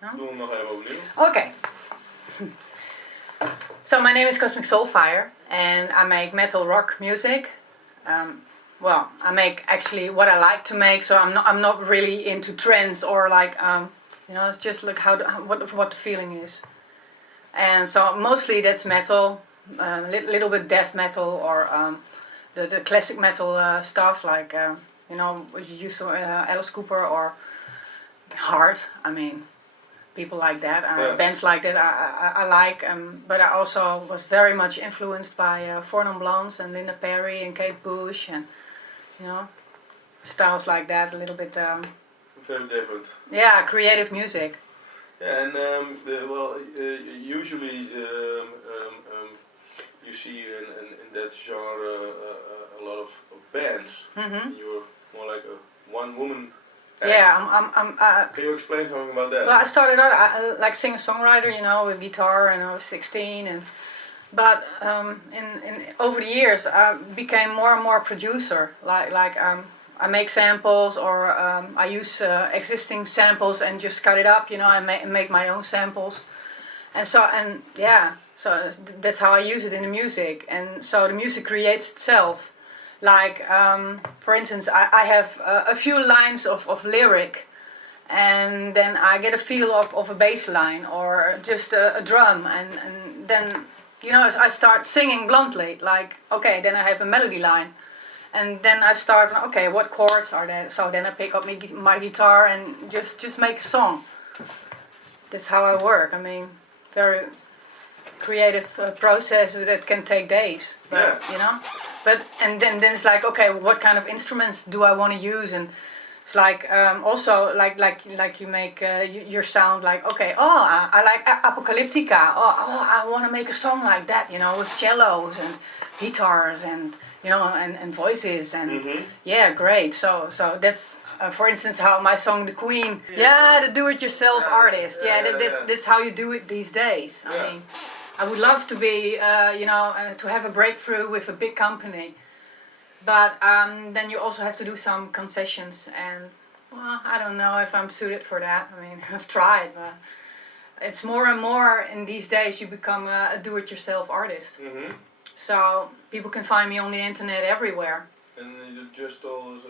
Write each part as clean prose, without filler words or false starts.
No? Doe hem nog even opnieuw. Okay. So my name is Cozmicsoulfire, and I make metal rock music. Well, I make actually what I like to make, so I'm not really into trends or like it's just like what the feeling is. And so mostly that's metal, little bit death metal or the classic metal stuff like what you used to Alice Cooper or Heart. I mean, people like that, bands like that I like, but I also was very much influenced by Four Non Blondes and Linda Perry and Kate Bush and styles like that, a little bit Very different. yeah, creative music. Yeah, and usually you see in that genre a lot of bands. Mm-hmm. You're more like a one-woman. Yeah, I'm Can you explain something about that? well, I started out like singer-songwriter, with guitar, and I was 16, but in over the years I became more and more producer. I make samples, or I use existing samples and just cut it up. I make my own samples, so that's how I use it in the music, and so the music creates itself. Like, for instance, I have a few lines of lyric, and then I get a feel of a bass line or just a drum, and then, I start singing bluntly, like, okay, then I have a melody line, and then I start, okay, what chords are there? So then I pick up my guitar and just make a song. That's how I work. I mean, very creative process that can take days, but But and then it's like, okay, what kind of instruments do I want to use? And it's like also like you make your sound like, okay, I like Apocalyptica. I want to make a song like that, with cellos and guitars and and voices and yeah, great. So that's for instance how my song The Queen. Yeah, the do-it-yourself artist. That's how you do it these days. I mean, I would love to be, to have a breakthrough with a big company, but then you also have to do some concessions, and well, I don't know if I'm suited for that. I mean, I've tried, but it's more and more in these days you become a do-it-yourself artist. Mm-hmm. So people can find me on the internet everywhere. And you just told us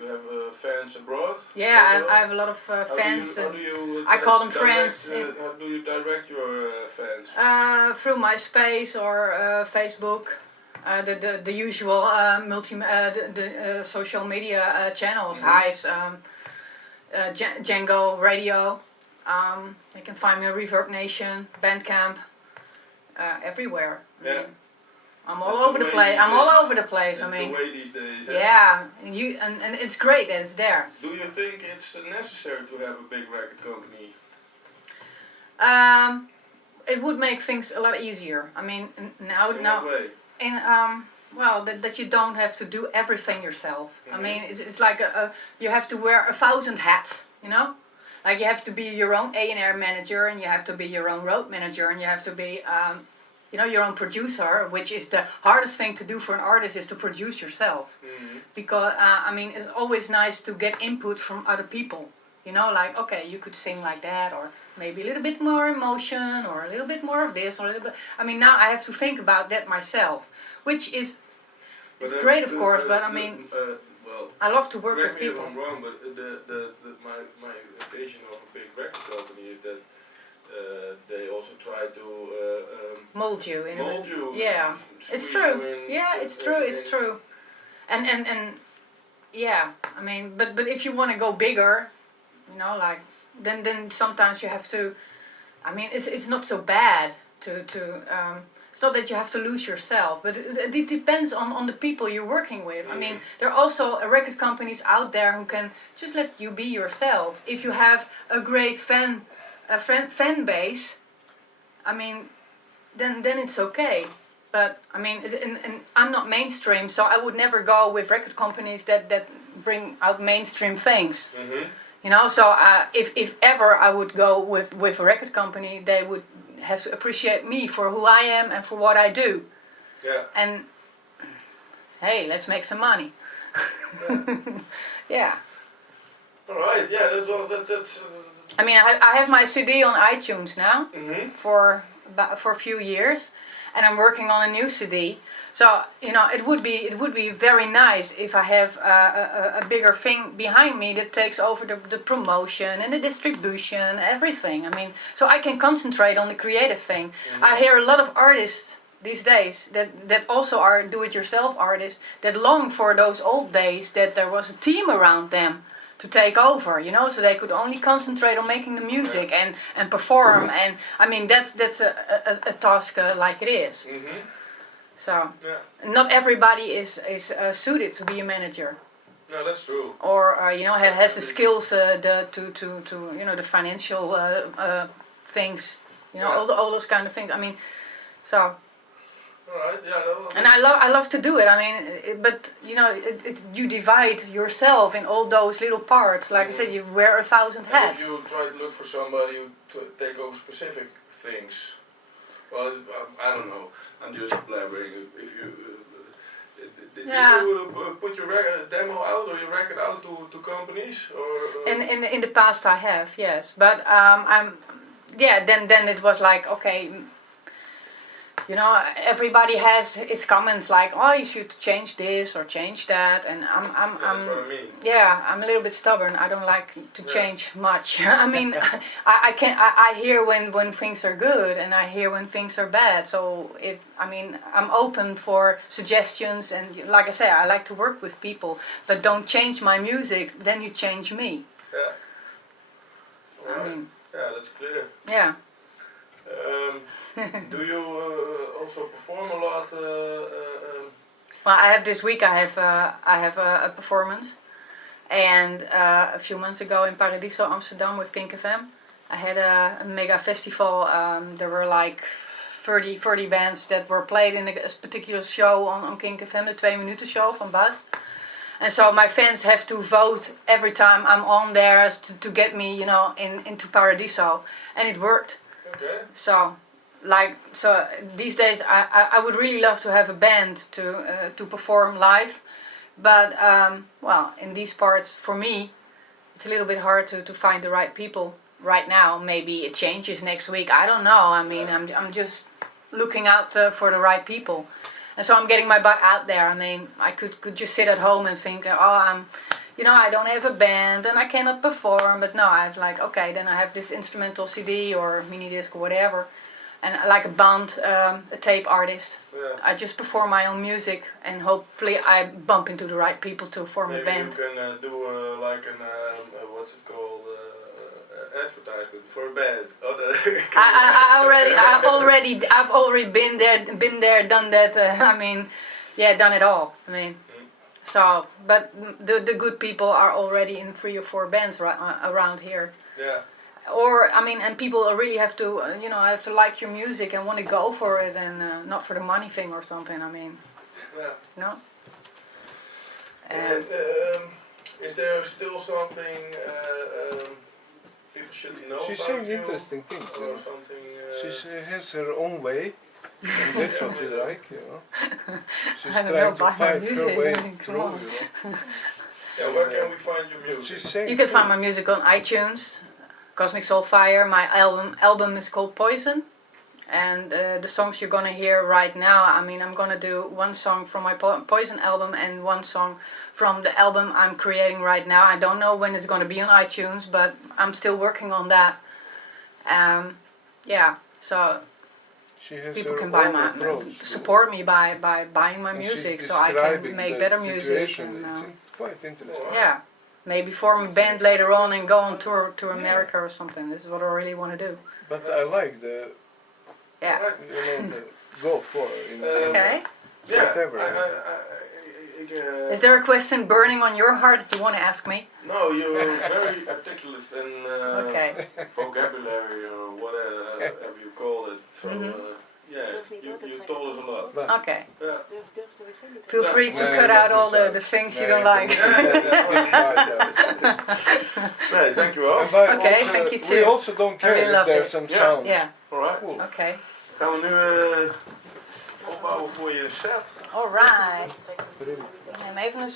you have fans abroad? Yeah, I have a lot of fans. How do you I call them friends. How do you direct your fans? Through MySpace or Facebook, the usual social media channels, Hives, Django Radio. They can find me on Reverb Nation, Bandcamp, everywhere. Yeah. I'm all over the place. I'm all over the place. That's I mean, the way these days. Yeah, and it's great that it's there. Do you think it's necessary to have a big record company? It would make things a lot easier. I mean, now, that you don't have to do everything yourself. Mm-hmm. I mean, it's like you have to wear 1,000 hats. Like you have to be your own A&R manager, and you have to be your own road manager, and you have to be your own producer, which is the hardest thing to do for an artist, is to produce yourself. Mm-hmm. Because, it's always nice to get input from other people. Like, okay, you could sing like that, or maybe a little bit more emotion, or a little bit more of this, or a little bit... I mean, now I have to think about that myself, which is great, of course, but I mean, I love to work with people. Correct me if I'm wrong, but my vision of a big record company is that they also try to mold you. Yeah, it's true. It's true. And yeah, I mean, but if you want to go bigger, like then sometimes you have to. I mean, it's not so bad to. It's not that you have to lose yourself, but it depends on the people you're working with. Mm-hmm. I mean, there are also record companies out there who can just let you be yourself. If you have a great fan base, I mean, then it's okay. But I mean, and I'm not mainstream, so I would never go with record companies that bring out mainstream things. Mm-hmm. So if ever I would go with a record company, they would have to appreciate me for who I am and for what I do. Yeah. And hey, let's make some money. Yeah. All right. Yeah, that's I mean, I have my CD on iTunes now for a few years, and I'm working on a new CD. So you know, it would be very nice if I have a bigger thing behind me that takes over the promotion and the distribution, everything. I mean, so I can concentrate on the creative thing. I hear a lot of artists these days that also are do-it-yourself artists that long for those old days that there was a team around them to take over, you know, so they could only concentrate on making the music and perform. And I mean, that's a task like it is. So not everybody is suited to be a manager. No, that's true. Or you know, has the skills to you know, the financial things, you know, all those kind of things. I mean, so. Alright, yeah. And I love to do it. I mean, but you know, you divide yourself in all those little parts. Like I said, you wear 1,000 hats. If you try to look for somebody who take over specific things, well, I don't know. I'm just blabbering. If you did you put your demo out or your record out to companies or? In the past I have, yes, but then it was like, okay. You know, everybody has its comments like, oh, you should change this or change that, and That's what I mean. Yeah, I'm a little bit stubborn. I don't like to change much. I mean, I hear when things are good and I hear when things are bad. So I'm open for suggestions, and like I say, I like to work with people, but don't change my music. Then you change me. Yeah. Right. I mean, yeah, that's clear. Yeah. Do you also perform a lot? Well, I have this week. I have a performance, and a few months ago in Paradiso, Amsterdam, with Kink FM, I had a mega festival. There were like 30 bands that were played in a particular show on Kink FM, the 2 minuten show from Bas. And so my fans have to vote every time I'm on there to get me, you know, into Paradiso, and it worked. Okay. So these days I would really love to have a band to perform live, but well, in these parts for me it's a little bit hard to find the right people right now. Maybe it changes next week, I don't know. I mean, I'm just looking out for the right people, and so I'm getting my butt out there. I mean, I could just sit at home and think, oh, you know, I don't have a band and I cannot perform, but no, I've like, okay, then I have this instrumental CD or mini disc or whatever. And like a band, a tape artist. Yeah. I just perform my own music, and hopefully I bump into the right people to form a band. Maybe you can do like an what's it called, advertisement for a band. I've already been there, done that. I mean, yeah, done it all. I mean, so but the good people are already in 3 or 4 bands around here. Yeah. Or, I mean, and people really have to, you know, have to like your music and want to go for it, and not for the money thing or something, I mean. Yeah. No? And is there still something people should know She's about saying you? interesting things, you know. Or something, she has her own way, and that's what you like, you know. She's I don't trying know, to buy my fight her music, way I mean, through, come on. you know. Yeah, where can we find your music? She's saying You can find my music on iTunes, Cozmicsoulfire. My album is called Poison, and the songs you're gonna hear right now, I mean, I'm gonna do one song from my Poison album and one song from the album I'm creating right now. I don't know when it's gonna be on iTunes, but I'm still working on that. Yeah, so people can buy my support me by buying my music, so I can make better music. And, it's quite interesting. yeah. Maybe form a band later on and go on tour to America or something. This is what I really want to do. But I like the, you know, the go for it. You know, okay. Whatever. Is there a question burning on your heart that you want to ask me? No, you're very articulate in vocabulary or whatever you call it. So yeah, you told us a lot. Okay. Yeah. Feel free to cut out all the things you don't like. Nee, dankjewel. Okay, thank you too. We also don't care if there's some sounds. Yeah. Alright. Cool. Okay. Gaan we nu opbouwen voor je set. Alright. Neem even een...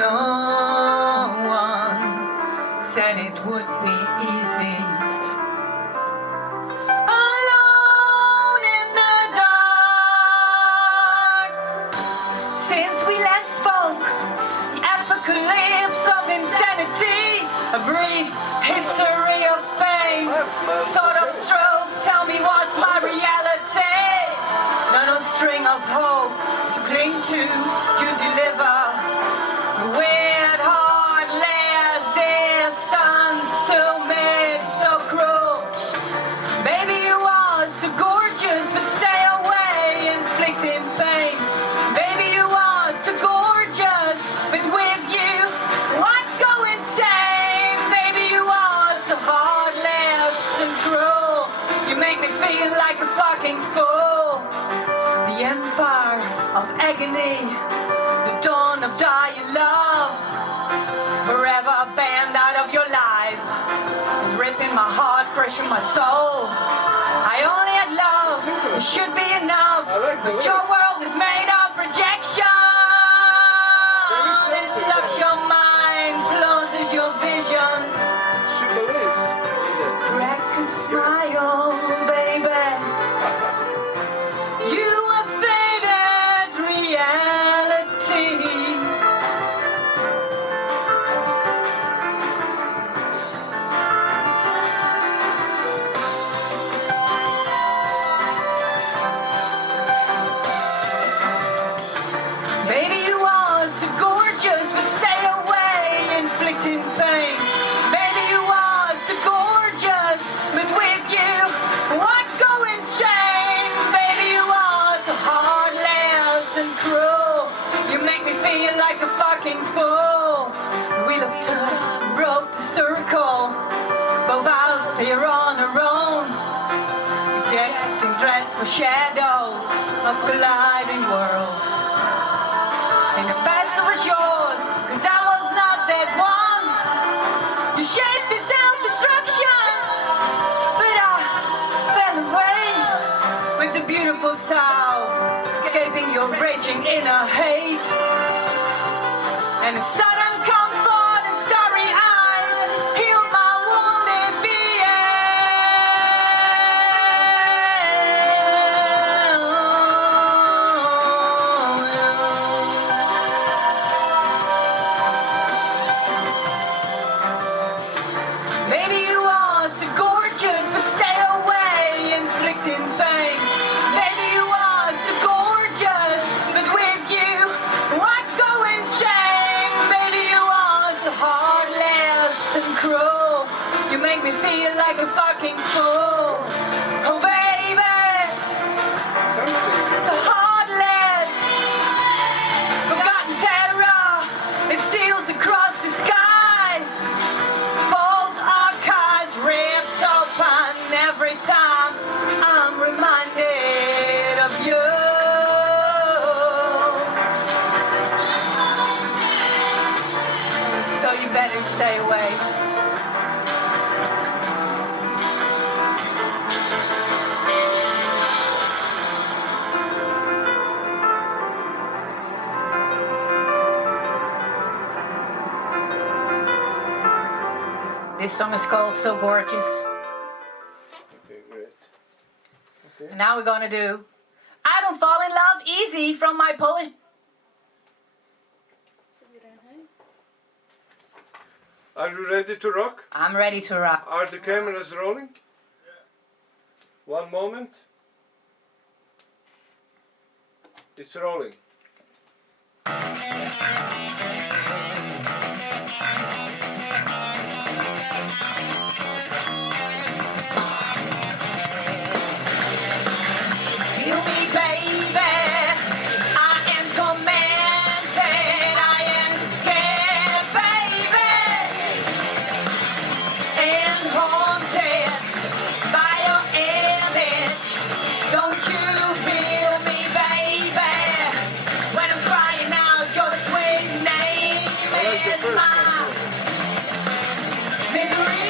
No one said it would be easy. Alone in the dark. Since we last spoke, the apocalypse of insanity, a brief history of pain, sort of trope. Tell me what's my reality? No string of hope to cling to. You deliver. Weird heart last distance still made so cruel. Baby, you are so gorgeous, but stay away, inflicting pain. Baby, you are so gorgeous, but with you I go insane. Baby, you are so heartless and cruel. You make me feel like a fucking fool. The empire of agony, the dawn of dying love, forever banned out of your life, is ripping my heart, crushing my soul. I only had love, it should be enough, but your world is made of rejection. It locks your mind, closes your vision. She believes. Crack a smile, baby. You are faded reality. Baby, you are so gorgeous, but stay away, inflicting pain. Baby, you are so gorgeous, but with you I go insane. Baby, you are so heartless and cruel. You make me feel like a fucking fool. The wheel of time broke the circle, both out here on our own, rejecting dreadful shadows of colliding worlds. And the past was yours, cause I was not that one. You shaped this self-destruction, but I fell away with the beautiful sound, escaping your raging inner hate. And the sudden comfort and starry eyes healed my wounded Baby, you are so gorgeous, but stay away, inflicting pain. Baby, you are so gorgeous, but with you I go insane. Baby, you are so heartless and cruel. You make me feel like a fucking fool. Oh baby, so heartless. Forgotten terror, it steals across the sky. False archives ripped open every time I'm reminded of you. So you better stay away. This song is called So Gorgeous. Okay, great. Okay. And now we're gonna do I Don't Fall in Love Easy from my Polish. Are you ready to rock? I'm ready to rock. Are the cameras rolling? One moment. It's rolling. Feel me, baby. I am tormented. I am scared, baby. And haunted by your image. Don't you feel me, baby? When I'm crying out your sweet name is my misery.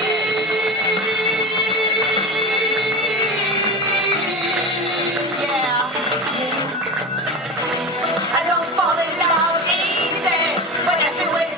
Yeah. I don't fall in love easy, but I do it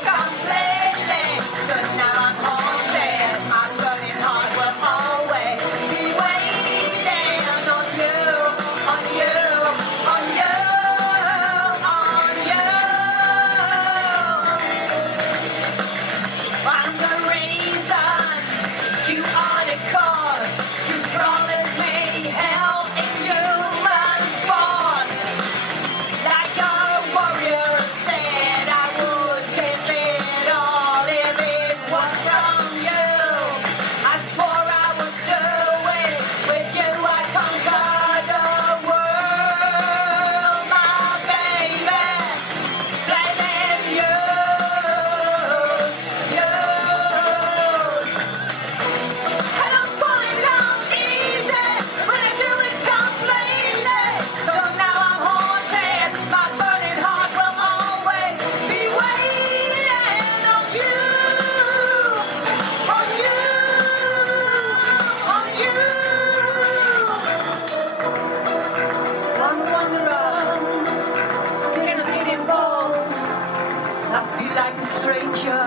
stranger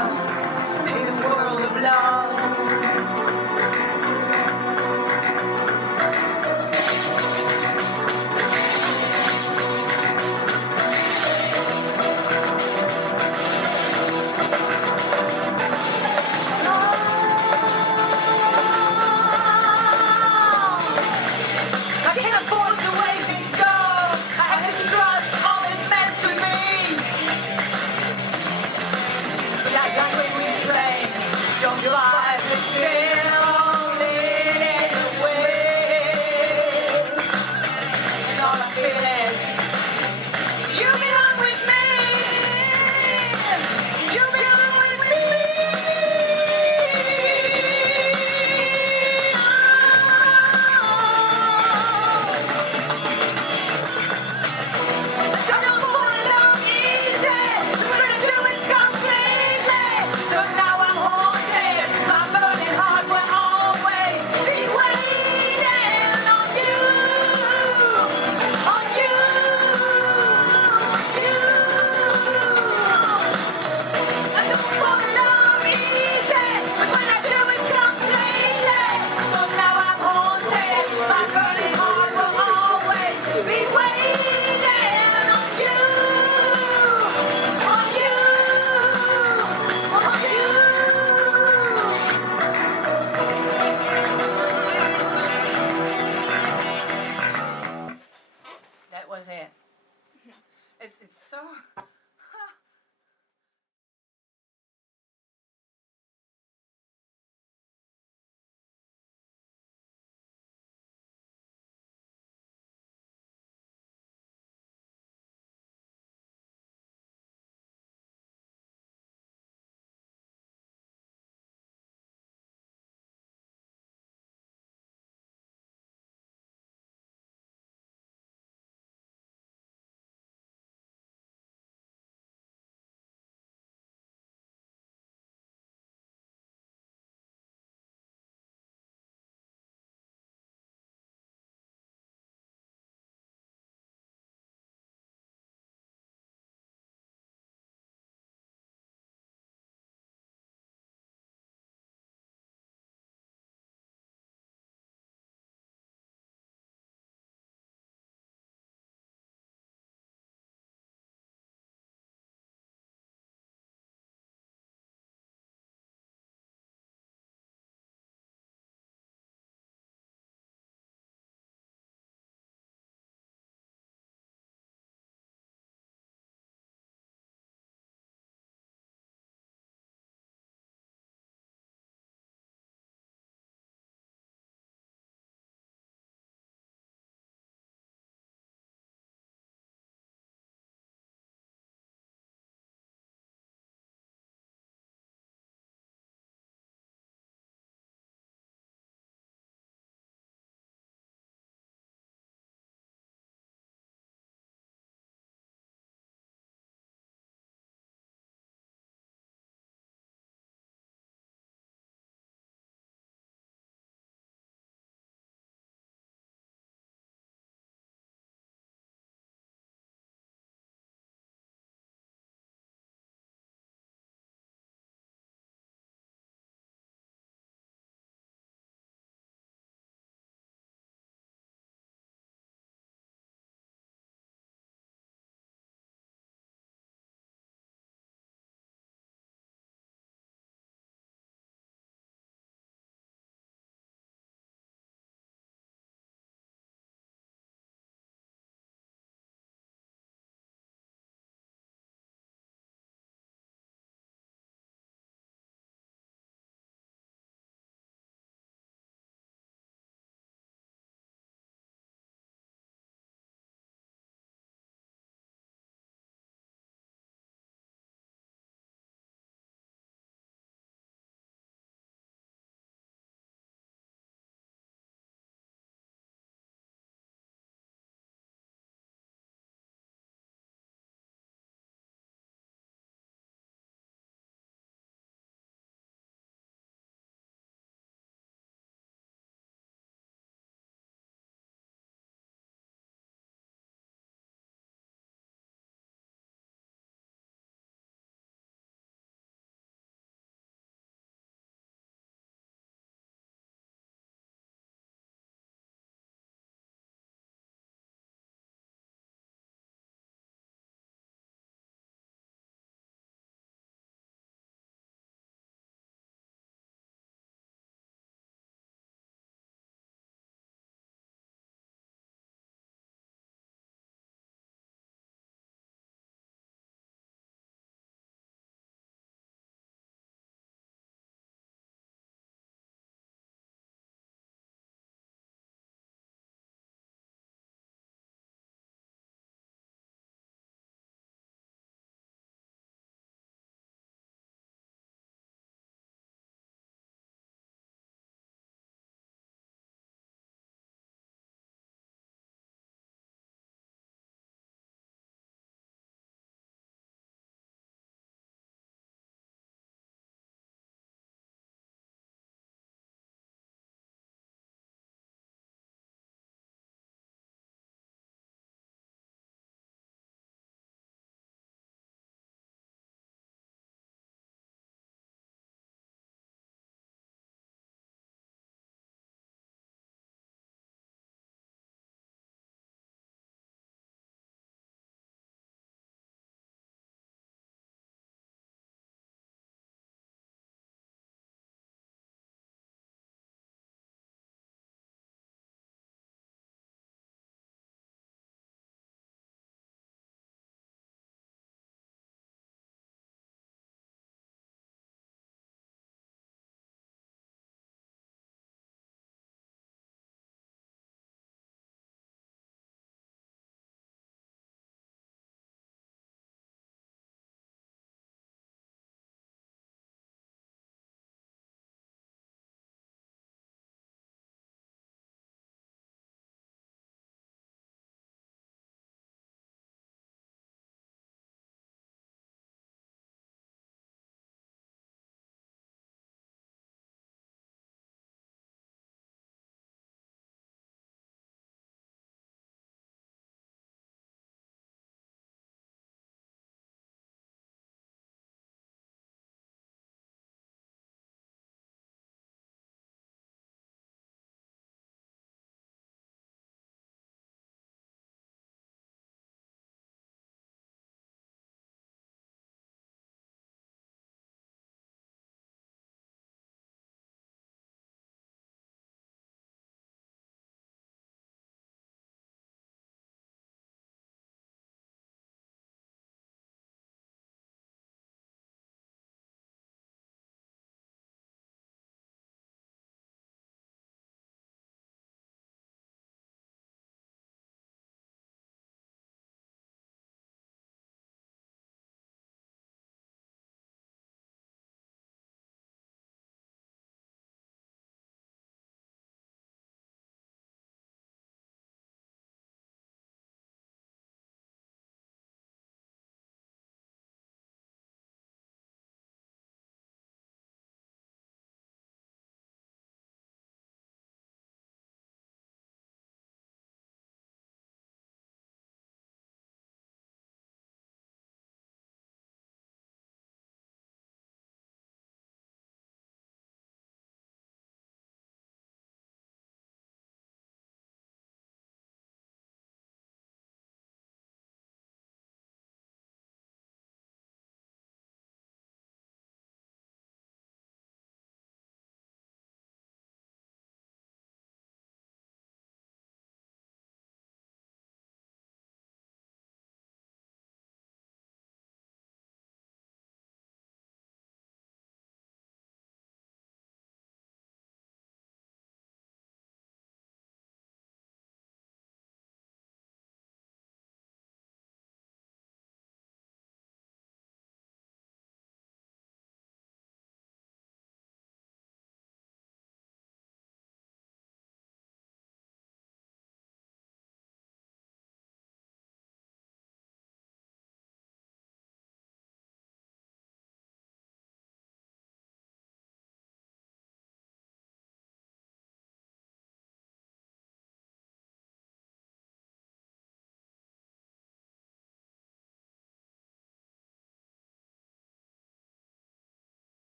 in this world of love. I cannot force the way things go. I have to trust all it's meant to be. Like when we train, don't fly.